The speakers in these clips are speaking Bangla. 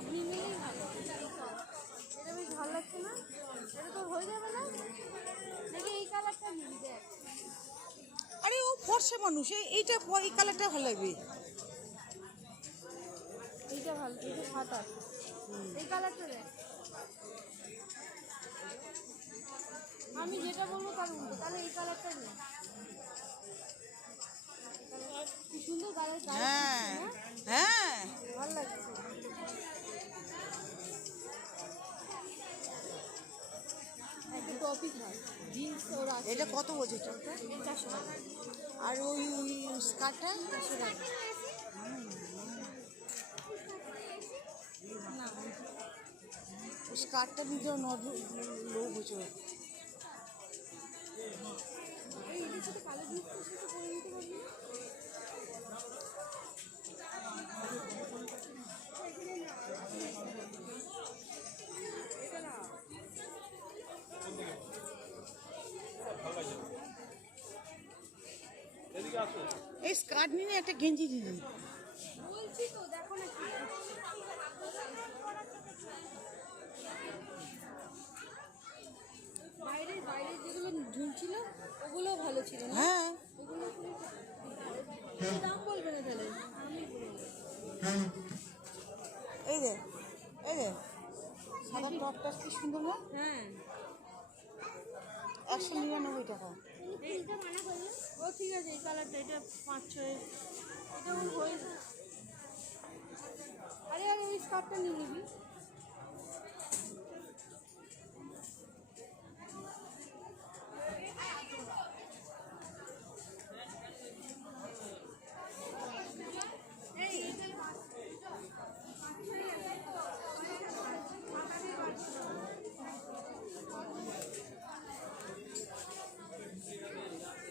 সব মিলেই ভালো। এটা বেশ ভালো লাগছে না? এটা তোর হয়ে যাবে না নাকি? এই কালারটা নিবি দেখ। আরে ও ফর্সা মানুষ, এইটা এই কালারটা ভালো লাগবে। এইটা ভালো, এইটা সাদা। এই কালারটা দেখ। আমি যেটা বলবো তার উল্টো, তাহলে এই কালারটা নেই। কি সুন্দর কালার। হ্যাঁ হ্যাঁ, ভালো লাগছে। একটা টপিক হয় জিন্স ওরা। এটা কত বলছে এটা? 400 টাকা। আর ওই ওই স্কার্টটা 400 টাকা। না ওই স্কার্টটা নিতে লোক হচ্ছে। এই এটার সাথে কালো জিন্সের সাথে পরে নিতে পারবি না? এই স্কার্ট নিয়ে একটা গেঞ্জি দিদি। বলছি তো, দেখো না কি বাইরে বাইরে যেগুলো ঝুলছিল ওগুলো ভালো ছিল না? হ্যাঁ ওগুলো দাম বলবে না তাহলে? আমি বলবো। এই রে, এই রে সাদা টপটা কি সুন্দর না? হ্যাঁ 199 টাকা। ও ঠিক আছে, এই কালারটা এটা 5-6, এটা ওর হয়ে যায়। আরে আরে ওই স্কার্টটা নিয়ে নিবি।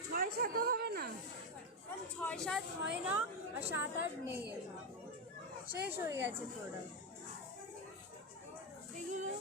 ছয় সাতও হবে না? 6-7 হয় না, আর 7-8 নেই, শেষ হয়ে গেছে প্রোডাক্ট এগুলো।